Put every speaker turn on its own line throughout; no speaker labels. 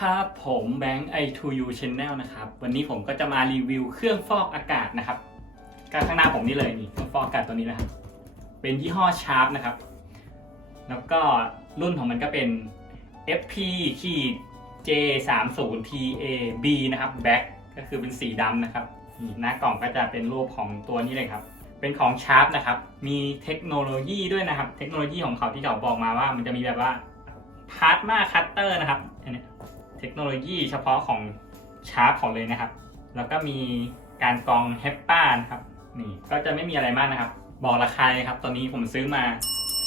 ครับผมแบงค์ i2u channel นะครับ วันนี้ผมก็จะมารีวิวเครื่องฟอกอากาศนะครับก็ข้างหน้าผมนี่เลยนี่เครื่องฟอกอากาศตัวนี้นะครับ เป็นยี่ห้อชาร์ปนะครับ แล้วก็รุ่นของมันก็เป็น FP ขีด J 3 0 TA B นะครับ Black ก็คือเป็นสีดำนะครับนี่หน้ากล่องก็จะเป็นรูปของตัวนี้เลยครับ เป็นของชาร์ปนะครับ มีเทคโนโลยีด้วยนะครับ เทคโนโลยีของเขาที่เขาบอกมาว่า มันจะมีแบบว่าพาร์ตมาคัตเตอร์นะครับอันนี้ เทคโนโลยีเฉพาะของชาร์ปของเลยนะครับ แล้วก็มีการกรองเฮปป้านะครับนี่ก็จะไม่มีอะไรมากนะครับ บอกราคาเลยครับตอนนี้ผมซื้อมา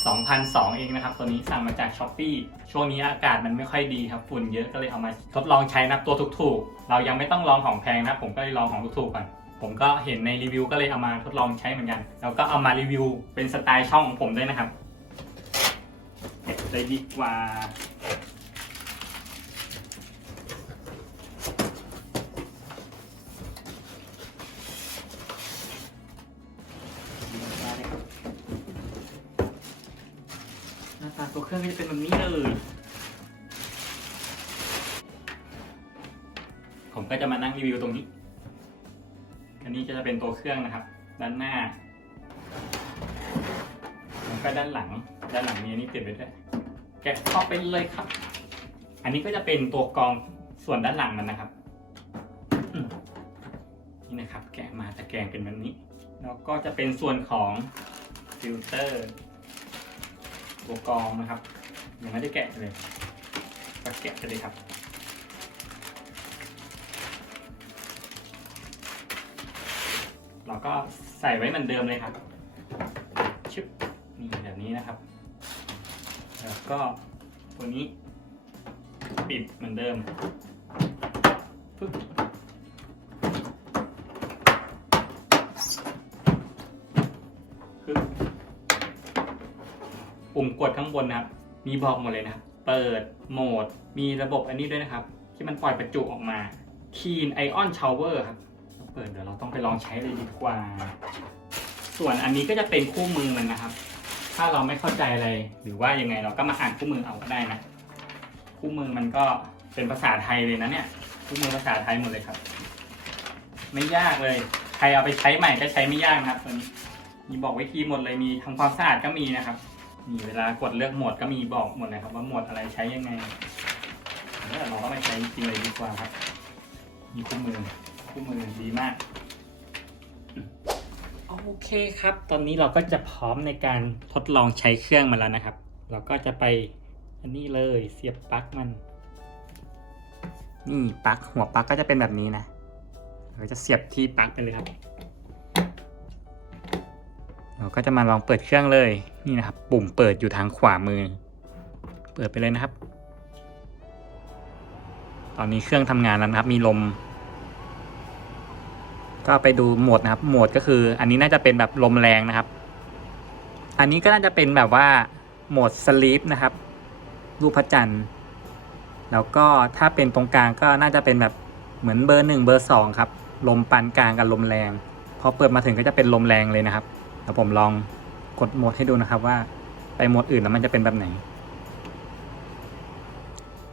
2,002เองนะครับ ตัวนี้สั่งมาจากช้อปปีช่วงนี้อากาศมันไม่ค่อยดีครับ ฝุ่นเยอะก็เลยเอามาทดลองใช้นะตัวถูกๆ เรายังไม่ต้องลองของแพงนะผมก็เลยลองของถูกๆก่อน ผมก็เห็นในรีวิวก็เลยเอามาทดลองใช้เหมือนกัน แล้วก็เอามารีวิวเป็นสไตล์ช่องของผมด้วยนะครับเก็บเลยดีกว่า ตัวเครื่องก็จะเป็นแบบนี้เลย ผมก็จะมานั่งรีวิวตรงนี้ อันนี้จะเป็นตัวเครื่องนะครับ ด้านหน้าแล้วก็ด้านหลัง ด้านหลังมีอันนี้ติดไว้ด้วย แกะเข้าไปเลยครับ อันนี้ก็จะเป็นตัวกรองส่วนด้านหลังมันนะครับ นี่นะครับ แกะมาตะแกรงเป็นแบบนี้ แล้วก็จะเป็นส่วนของฟิลเตอร์ ตัวกองนะครับยังไม่ได้แกะเลยก็แกะไปเลยครับเราก็ใส่ไว้เหมือนเดิมเลยครับชึบนี่แบบนี้นะครับ แล้วก็ตัวนี้ปิดเหมือนเดิมปึ๊บ ปุ่มกดข้างบนนะครับ มีบอกหมดเลยนะครับ เปิดโหมด มีระบบอันนี้ด้วยนะครับ ที่มันปล่อยประจุออกมา Clean Ion Shower ครับเปิดเดี๋ยวเราต้องไปลองใช้เลยดีกว่า ส่วนอันนี้ก็จะเป็นคู่มือมันนะครับ ถ้าเราไม่เข้าใจอะไร หรือว่ายังไงเราก็มาอ่านคู่มือเอาก็ได้นะ คู่มือมันก็เป็นภาษาไทยเลยนะเนี่ย คู่มือภาษาไทยหมดเลยครับ ไม่ยากเลย ใครเอาไปใช้ใหม่ก็ใช้ไม่ยากนะครับตัวนี้มีบอกวิธีหมดเลยมีทำความสะอาดก็มีนะครับ มีเวลากดเลือกโหมดก็มีบอกหมดเลยครับว่าโหมดอะไรใช้ยังไงเดี๋ยวเราก็ไปใช้จริงเลยดีกว่าครับ มีคู่มือคู่มือดีมากโอเคครับ ตอนนี้เราก็จะพร้อมในการทดลองใช้เครื่องมาแล้วนะครับ เราก็จะไปอันนี้เลยเสียบปลั๊กมัน นี่ปลั๊กหัวปลั๊กก็จะเป็นแบบนี้นะ เราจะเสียบที่ปลั๊กไปเลยครับ เราก็จะมาลองเปิดเครื่องเลยนี่นะครับ ปุ่มเปิดอยู่ทางขวามือ เปิดไปเลยนะครับ ตอนนี้เครื่องทำงานแล้วนะครับ มีลม ก็ไปดูโหมดนะครับโหมดก็คือ อันนี้น่าจะเป็นแบบลมแรงนะครับ อันนี้ก็น่าจะเป็นแบบว่าโหมดสลีปนะครับรูปพระจันทร์ แล้วก็ถ้าเป็นตรงกลางก็น่าจะเป็นแบบเหมือนเบอร์หนึ่งเบอร์สองครับ ลมปานกลางกับลมแรง พอเปิดมาถึงก็จะเป็นลมแรงเลยนะครับ เดี๋ยวผมลองกดโหมดให้ดูนะครับว่าไปโหมดอื่นแล้วมันจะเป็นแบบไหน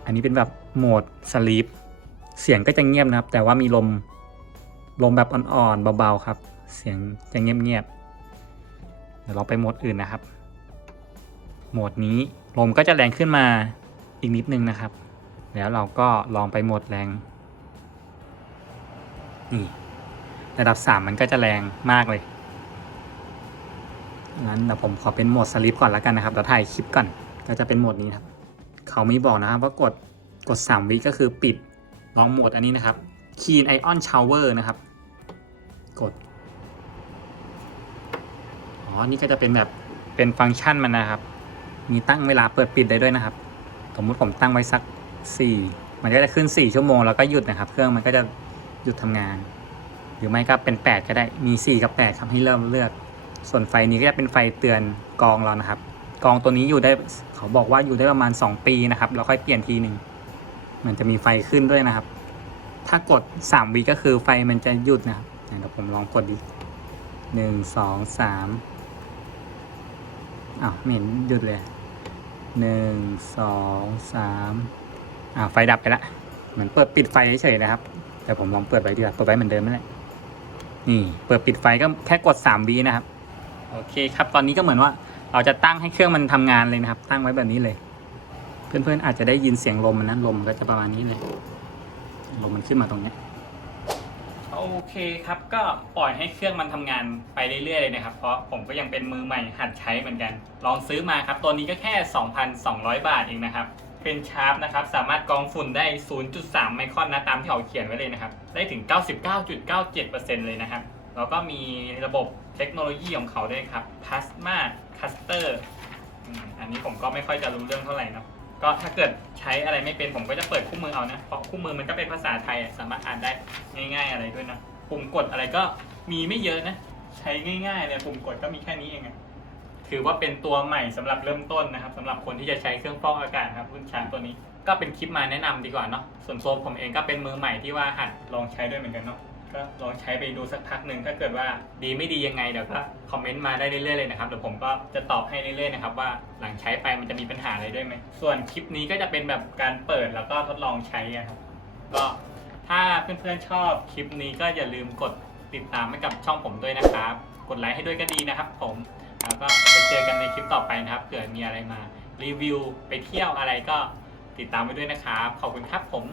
อันนี้เป็นแบบโหมดสลีปเสียงก็จะเงียบนะครับ แต่ว่ามีลมลมแบบอ่อนๆเบาๆครับ เสียงจะเงียบๆเดี๋ยวเราไปโหมดอื่นนะครับ โหมดนี้ลมก็จะแรงขึ้นมาอีกนิดนึงนะครับ แล้วเราก็ลองไปโหมดแรงนี่ระดับ 3 มันก็จะแรงมากเลย งั้นเดี๋ยวผมขอเป็นโหมดสลิปก่อนแล้วกันนะครับเดี๋ยวถ่ายคลิปก่อนก็จะเป็นโหมดนี้ครับ เขามีบอกนะครับว่ากดกด 3 วิก็คือปิดลองโหมดอันนี้นะครับ Clean Ion Shower นะครับ กด อ๋อ นี่ก็จะเป็นแบบเป็นฟังก์ชันมันนะครับ มีตั้งเวลาเปิดปิดได้ด้วยนะครับ สมมติผมตั้งไว้สัก 4 มันก็จะขึ้น 4 ชั่วโมงแล้วก็หยุดนะครับ เครื่องมันก็จะหยุดทำงาน หรือไม่ก็เป็น 8 ก็ได้ มี 4 กับ 8 ครับให้เริ่มเลือก ส่วนไฟนี้ก็จะเป็นไฟเตือนกองเรานะครับ กองตัวนี้อยู่ได้เขาบอกว่าอยู่ได้ประมาณ 2 ปีนะครับแล้วค่อยเปลี่ยนทีหนึ่งมันจะมีไฟขึ้นด้วยนะครับ ถ้ากด3วิก็คือไฟมันจะหยุดนะครับเดี๋ยวผมลองกดดิหนึ่งสองสามอ้าวไม่เห็นหยุดเลยหนึ่งสองสามอ้าวไฟดับไปละเหมือนเปิดปิดไฟเฉยๆนะครับ แต่ผมลองเปิดไว้ดีกว่าเปิดไว้เหมือนเดิมนั่นแหละนี่ เปิดปิดไฟก็แค่กด3วินะครับ โอเคครับ ตอนนี้ก็เหมือนว่าเราจะตั้งให้เครื่องมันทำงานเลยนะครับ ตั้งไว้แบบนี้เลย เพื่อนๆอาจจะได้ยินเสียงลมมันนะลมก็จะประมาณนี้เลย ลมมันขึ้นมาตรงนี้โอเคครับก็ปล่อยให้เครื่องมันทำงานไปเรื่อยๆเลยนะครับ เพราะผมก็ยังเป็นมือใหม่หัดใช้เหมือนกัน ลองซื้อมาครับ ตัวนี้ก็แค่ 2,200 บาทเองนะครับ เป็นชาร์ปนะครับ สามารถกรองฝุ่นได้ 0.3 ไมครอนนะตามที่เขาเขียนไว้เลยนะครับ ได้ถึง 99.97%เลยนะครับ แล้วก็มีระบบ เทคโนโลยีของเขาด้วยครับ Plasma Cluster อันนี้ผมก็ไม่ค่อยจะรู้เรื่องเท่าไหร่นะก็ถ้าเกิดใช้อะไรไม่เป็นผมก็จะเปิดคู่มือเอานะ เพราะคู่มือมันก็เป็นภาษาไทยสามารถอ่านได้ง่าย ๆ อะไรด้วยนะปุ่มกดอะไรก็มีไม่เยอะนะ ใช้ง่ายๆเลยปุ่มกดก็มีแค่นี้เองอะถือว่าเป็นตัวใหม่สำหรับเริ่มต้นนะครับสำหรับคนที่จะใช้เครื่องฟอกอากาศครับรุ่นชาร์ตัวนี้ ก็เป็นคลิปมาแนะนำดีกว่าเนาะส่วนตัวผมเองก็เป็นมือใหม่ที่ว่าหัดลองใช้ด้วยเหมือนกันเนาะ ก็ลองใช้ไปดูสักพักหนึ่งถ้าเกิดว่าดีไม่ดียังไงเดี๋ยวก็คอมเมนต์มาได้เรื่อยๆเลยนะครับเดี๋ยวผมก็จะตอบให้เรื่อยๆนะครับว่าหลังใช้ไปมันจะมีปัญหาอะไรด้วยไหมส่วนคลิปนี้ก็จะเป็นแบบการเปิดแล้วก็ทดลองใช้อะครับก็ถ้าเพื่อนๆชอบคลิปนี้ก็อย่าลืมกดติดตามให้กับช่องผมด้วยนะครับ กดไลค์ให้ด้วยก็ดีนะครับ ผมแล้วก็ไปเจอกันในคลิปต่อไปนะครับเผื่อมีอะไรมารีวิวไปเที่ยวอะไรก็ติดตามไว้ด้วยนะครับ ขอบคุณครับผม